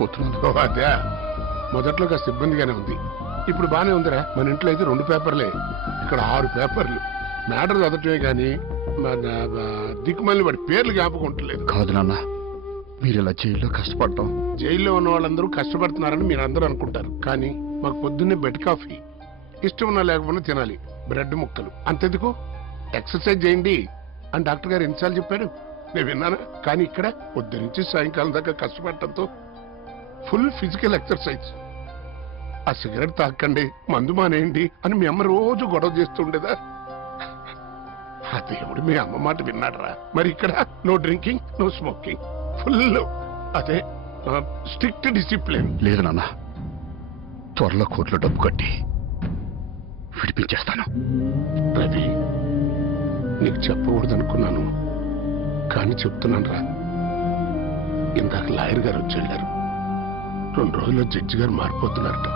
నమ్మలేకపోతున్నాను. అదే మొదట్లో కాస్త ఇబ్బందిగానే ఉంది, ఇప్పుడు బానే ఉందిరా. మన ఇంట్లో అయితే 2 పేపర్లే, ఇక్కడ 6 పేపర్లు. మ్యాటర్ చదవటమే కానీ దిక్కుమల్లి వాడి పేర్లు జ్ఞాపకం ఉండలేదు. కాదు నాన్న, మీరు ఇలా జైల్లో కష్టపడటం. జైల్లో ఉన్న వాళ్ళందరూ కష్టపడుతున్నారని మీరు అందరూ అనుకుంటారు, కానీ మాకు పొద్దున్నే బెడ్ కాఫీ, ఇష్టం ఉన్నా లేకపోయినా తినాలి, బ్రెడ్ ముక్కలు. అంతెందుకు ఎక్సర్సైజ్ చేయండి అని డాక్టర్ గారు ఎన్నిసార్లు చెప్పారు, నేను విన్నానా? కానీ ఇక్కడ పొద్దు నుంచి సాయంకాలం దాకా కష్టపడటంతో ఫుల్ ఫిజికల్ ఎక్సర్సైజ్. ఆ సిగరెట్ తాకండి, మందు మానేయండి అని మీ అమ్మ రోజు గొడవ చేస్తుండేదా? ఆ దేవుడు మీ అమ్మ మాట విన్నాడరా. మరి ఇక్కడ no drinking, no smoking, full అదే స్ట్రిక్ట్ డిసిప్లిన్. లేదు నాన్న, త్వరలో కోర్టులో డబ్బు కట్టి విడిపించేస్తాను. రవి, నీకు చెప్పకూడదనుకున్నాను కానీ చెప్తున్నాను రా. ఇందాక లాయర్ గారు వచ్చి వెళ్ళారు. 2 రోజుల్లో జడ్జి గారు మారిపోతున్నారట.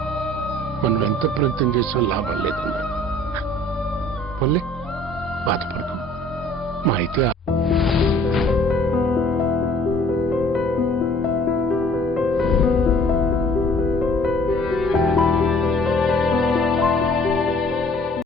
మనం ఎంత ప్రయత్నం చేసినా లాభం లేదన్నారు. మళ్ళీ బాధపడకు, మా అయితే